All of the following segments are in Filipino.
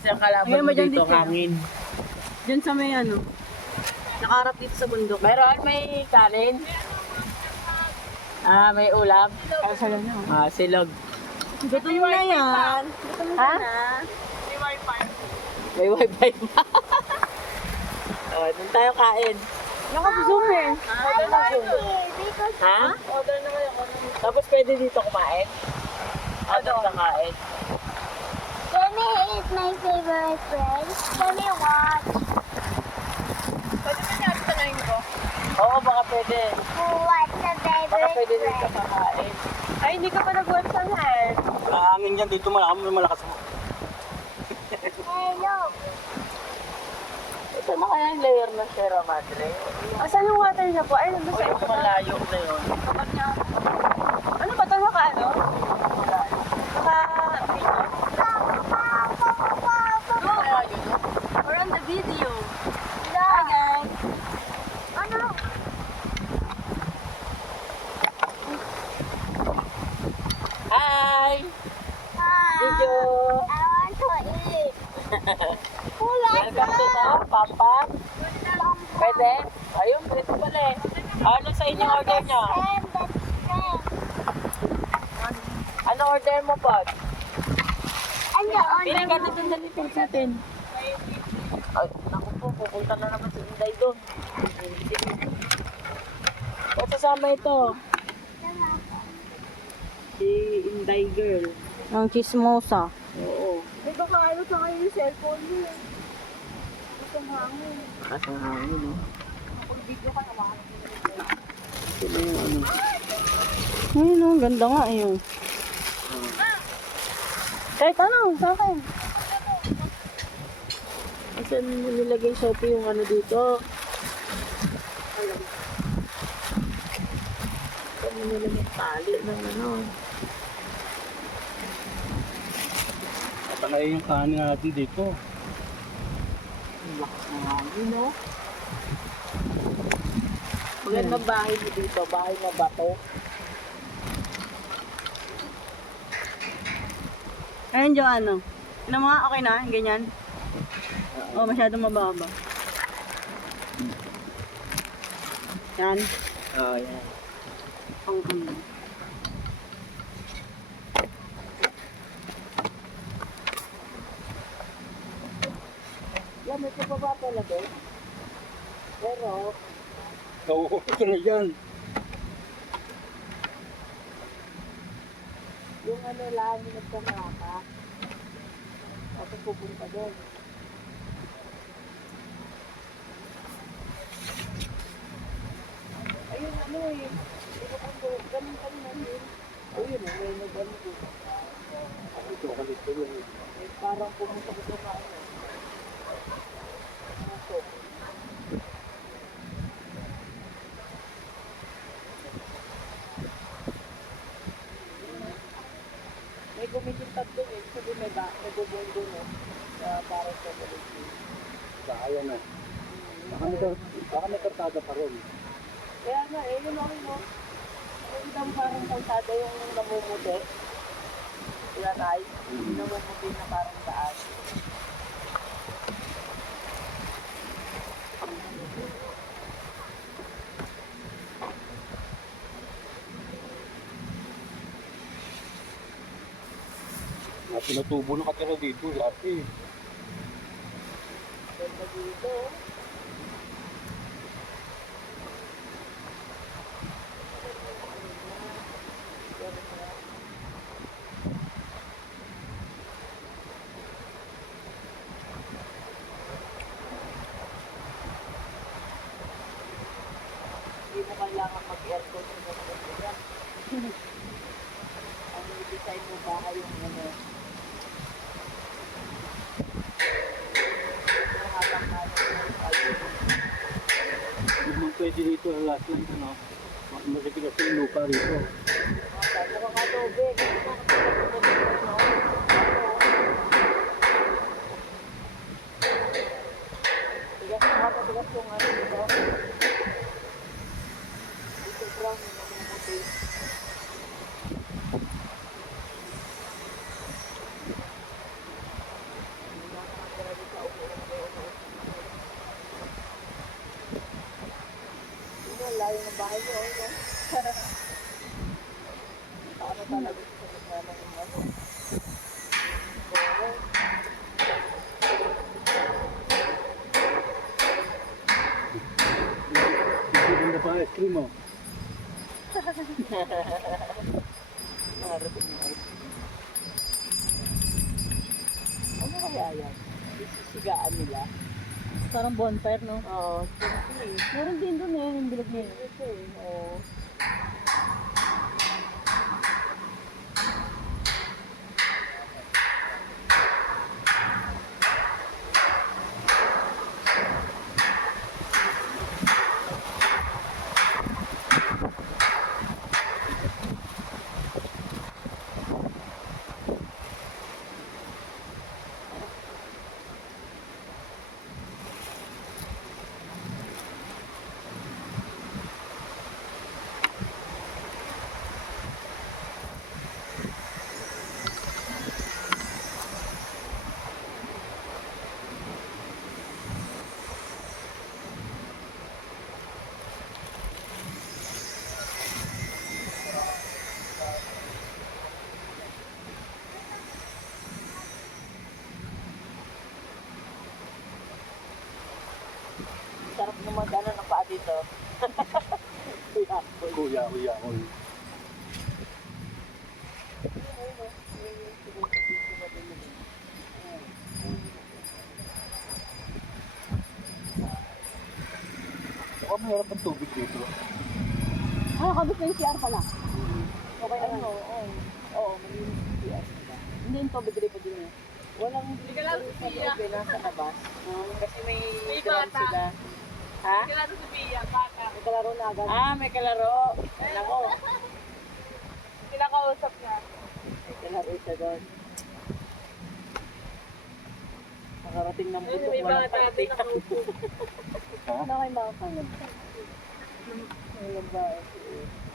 Kasi ang kalaban Ayun, mo may dyan dito, dito. hangin. Diyan sa may ano. Nakaharap dito sa bundok. Meron, may kanin. Ah, may ulam. Ay, sala na. Ah, silog. Gutom na yan. Gutom Ha? na. May wifi pa. Oh, doon tayo kain. Naka-zoom eh. Ha? Order naman ako. Tapos pwede dito kumain? Ah, doon ka kain. Jenny is my favorite friend. Jenny watch. Pwede ba niya tanayin ko? Oo, baka pwede. What's the Baka favorite pwede dito friend? kakain. Ay, hindi ka pa nag-watch sa head. Hangin yan dito, malakas mo. Hello. Ito na kaya yung layer ng Sierra Madre. Asan yung water niya po? Ay, nandun O sa yung malayo na yun. kapag niya. Ano ba ito? Naka ano? Naka video? Ano kaya yun? Or on the video? No. Hi guys! Ano? Hi! Video! I want to eat. Who likes Welcome to the Pampang. Pwede? Ayun, pwede pala eh. Ano sa inyo order nyo? Ano order mo po? Pili ka na dun dali sa atin. Ay, naku po, pupunta na naman si Inday doon. O sasama ito? Si Inday girl. Ang chismosa. Oo. Di ba kaano sa kayo yung cellphone mo? Isang hangin. Kasang hangin, no? Kung video ka naman. Ito na yung ano. Ay, no, ganda nga eh. Kahit ano, sa akin. Saan mo nilagay Shopee yung ano dito? Saan mo nilagay tali ng ano? Patangay yung kanin natin dito. Ang lakas ng hangin, no? Magandang bahay mo dito, bahay na bato. Ayun, Jo, ano? Ano mga, okay na? Ganyan? Oh, masyadong mababa. Yan. Oo, yan. Ang Yan, may pababa talaga. Pero, Nauuwi ka na dyan. yung ano lang, yung nagkamaka, tapos pupunta doon. Ayun, ano eh. Ganun kami na yun. Ayun, may nag-ano doon. Ito ka dito yun. Parang pumunta ko doon na ano. Puso. May gumitintag doon eh. Sabi may bubong doon eh. Parang sa balik. Kaya na. Baka may kartada pa rin. Kaya nga eh, yun ako mo. Nakikita mo parang kalsada yung namumuti. Kaya tayo, namumuti na parang daan. Mga pinatubo na katira dito. Dati. Ganda dito. Hindi mo kailangan mag-aircon sa ganito yan. Ang design mo bahay yung ano. Yung habang ano, Hindi mo pwede dito. Lahat lang ano. Masikilas yung lupa rito. sabi ko ka tubig. Tigas mo ka, tigas yung ano dito. Dito brown yung namumuti. bahay niyo. Ano talaga sa mga ano? Hindi pa ice cream mo. Marating na ice cream. Ano kaya yan? Isisigaan nila. Parang bonfire, no? Oo. Siyempre. Meron din doon eh, yung bilog niya. Ito eh. Oo. Sarap naman gano'n ang paa dito. Kuya. Mukhang mahirap ang tubig dito. Ah, kabit na yung CR pala. Okay naman. Oo, malinis siya. Hindi yung tubig rin pa din eh. Walang hindi ka lang siya. Nasa labas. Kasi may drum sila. Ha? May kalaro si Pia, bata. May kalaro na agad. Ah, may kalaro. Nako. Kinakausap niya. May kalaro siya doon. Nakarating ng butok. May Walang bata parte. din nakaupo. Bakit ba ako? Walang ba?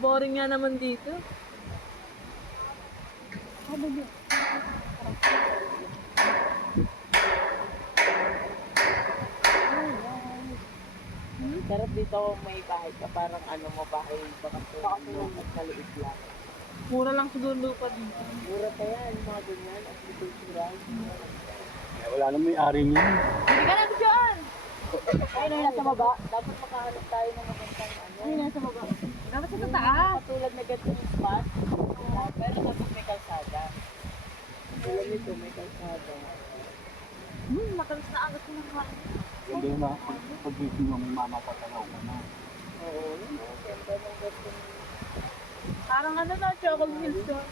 Boring nga naman dito. Sarap dito may bahay ka. Parang ano mo bahay. Baka at maliit lang. Mura lang siguro lupa dito. Mura pa yan. Mga ganyan. Agricultural. Wala nang may-ari niya. Hindi ka lang dyan! Ayun na nasa baba. Dapat makahanap tayo ng magandang ano. Ano yung nasa baba? Dapat sa Yung taas. Katulad na ganitong spot. Pero dapat may kalsada. Tulad nito may kalsada. Matalas na agad ko ng mga. Hindi na pag-gising mo may mamapatanaw ka na. Oo. Yun o. Ganda ng ganitong. Parang ano na, chocolate hills doon.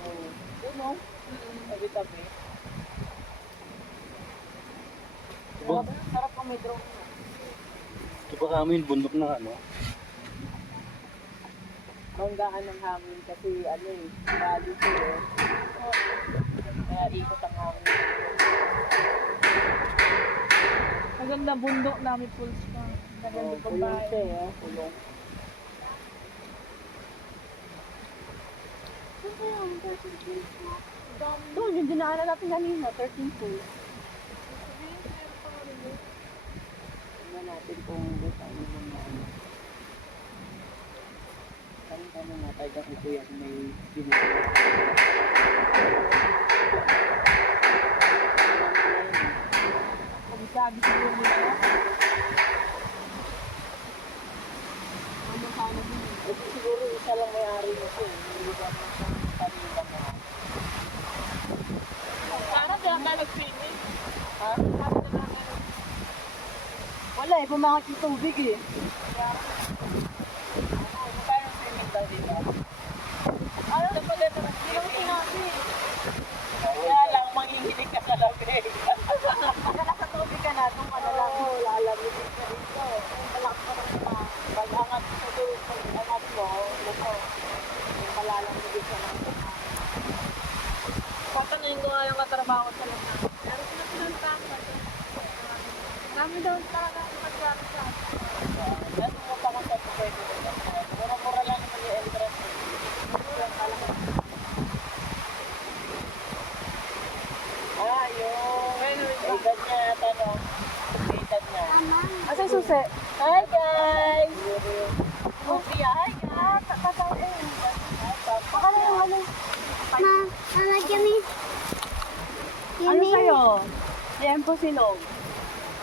Oo. Yun o. Tabi-tabi. Diba? Sarap kung may drone. Diba kami bundok na ano? Banggaan ng hangin kasi ano eh. Bali ko eh. Kaya ikot ang hangin. Maganda bundok na may pools pa. Maganda pang Kulong siya bahay. eh. Kulong. Doon, yung dinaanan natin kanina, 13 pool. Tingnan natin kung saan yung mga ano. Tanong nga tayo kung kuya kung may ginagawa. Sabi siguro nila. Kasi siguro isa lang may-ari mo siya. Hindi ba kanila mo? Parang kaya ka nag-finish. Ha? Wala eh, pumangat yung tubig eh. Magkano swimming daw dito? Ano na pala na sinabi. Kaya lang, manginginig ka sa lamig. Pagka nasa tubig ka na, itong ano lang. Oo, lalamig ka dito. Malakas ka ng mga pag-angat sa dulo, pag-angat mo, luto. Malalamig ka ng Patanungin ko nga yung katrabaho sa loob namin. Pero pinagpinuntahan ko. Dami daw talaga magkakaroon sa atin. Ano mo pa kung saan pwede rin. Mura-mura lang naman yung entrance. Ah, yung edad niya ata, no? Edad niya. Asa yung susi? Hi, guys! sa'yo. Siyempre silog.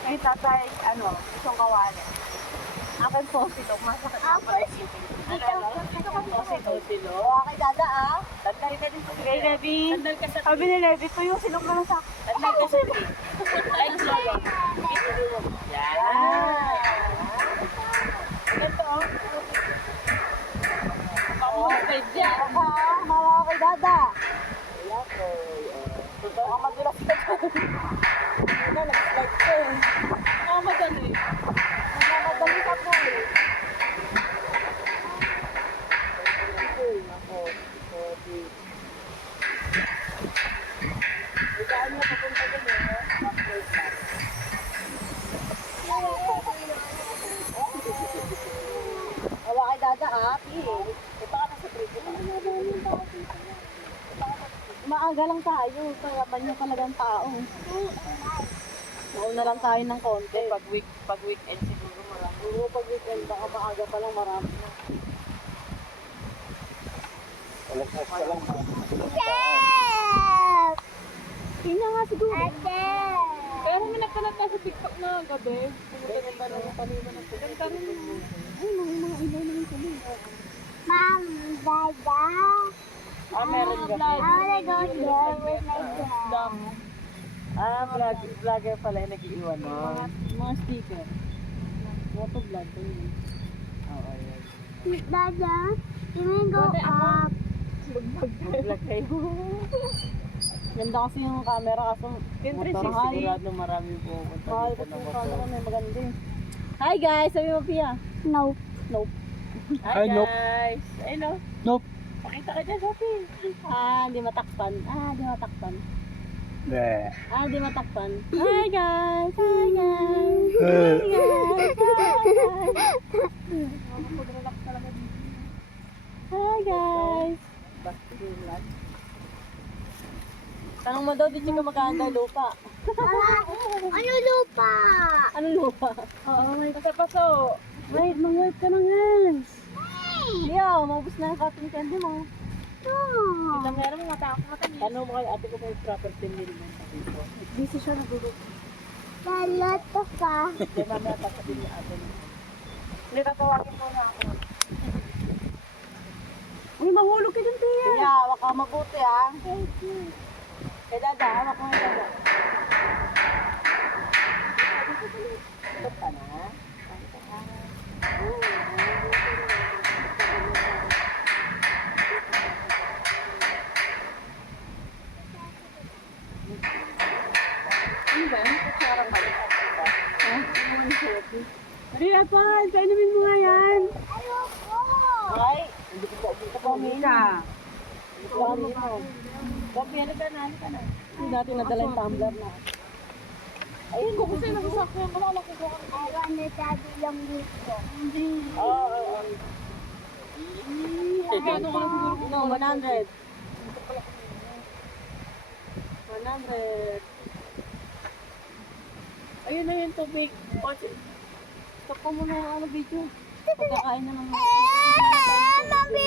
Kay tatay, isang kawali. Akin po silog. Masakit na pala isipin. Silog. O, kay Dada ah. Tandal ka din sa kay Levi. Sandal ka sa Sabi ni Levi, ito yung silog na lang sa akin. Tandal ka sa Ay, slow. Yan. Ito, oh. Pamukay dyan. Mawa kay Dada. Ayan po. Baka madulas ka dyan. Ano, nag-slide ko eh. Madali. Nagmamadali ka po eh. Uy, ako. Sorry. Ikaan niya papunta dun eh. Backward pass. Mawa kay Dada ah. Please. Ito ka na sa trip. Maaga lang tayo. Kaya banyo talagang tao. Nauna lang tayo ng konti. Pag weekend siguro marami. Oo, pag weekend, baka maaga pa lang marami na. Alas-as pa lang. Kanya nga siguro. Kaya kami nagkalat tayo sa TikTok na gabi. Ganyan pa naman kami na Ganda rin. Mom, Dada, Ah, meron ka. I wanna go there with my dad. Ah, vlogger pala yung nag-iiwan mo. Mga sticker. Motovlog. Ganyan. Oo, yun. Dada, can we go up? Mag-vlog kayo. Ganda kasi yung camera kaso Siyempre, mahal. sigurado marami pupunta Mahal dito kasi na yung motor. camera may maganda eh. Hi guys! Sabi mo Pia. No. Nope. Hi Ay, nope. guys! Ay no. Nope. Pakita ka dyan, Sophie. Di matakpan. Di matakpan. Bleh. Di matakpan. Hi guys! Hi guys! Hi guys! Hi guys! Back to your vlog. Tanong mo daw, di ka maganda lupa. Ano lupa? Ano lupa? Oo, may paso-paso. Wait, mag-wipe ka na guys. Leo, maubos na yung cotton candy mo. No. Ito meron mga tao matamis. Tanong mo kay ate ko may proper 10 million sa dito. Busy siya nagulog. Laloto pa. Kaya mamaya sasabihin ni ate mo. Hindi, tatawagin mo na ako. Uy, mahulog ka dun, Pia. Kaya, hawak ka mabuti ah. Thank you. Kay Dada, hawak mo kay Dada. Ito ka na. Ano ba? Kutsara pa rin. Ria, Pal, kainumin mo nga yan. Ayoko. Ay, hindi ko pa ubus ako. Mika. Hindi ko pa ubus. Sophie, ano ka na? Hindi natin nadala yung tumbler na. Ayun, Kung sa'yo nasasakyan, wala ka nakukuha ka. I wanna daddy lang dito. Oo. Ano ka na siguro? No, 100. 100. Ayun na yung tubig. Stop ko muna yung video. Pagkakain na ng... Mami!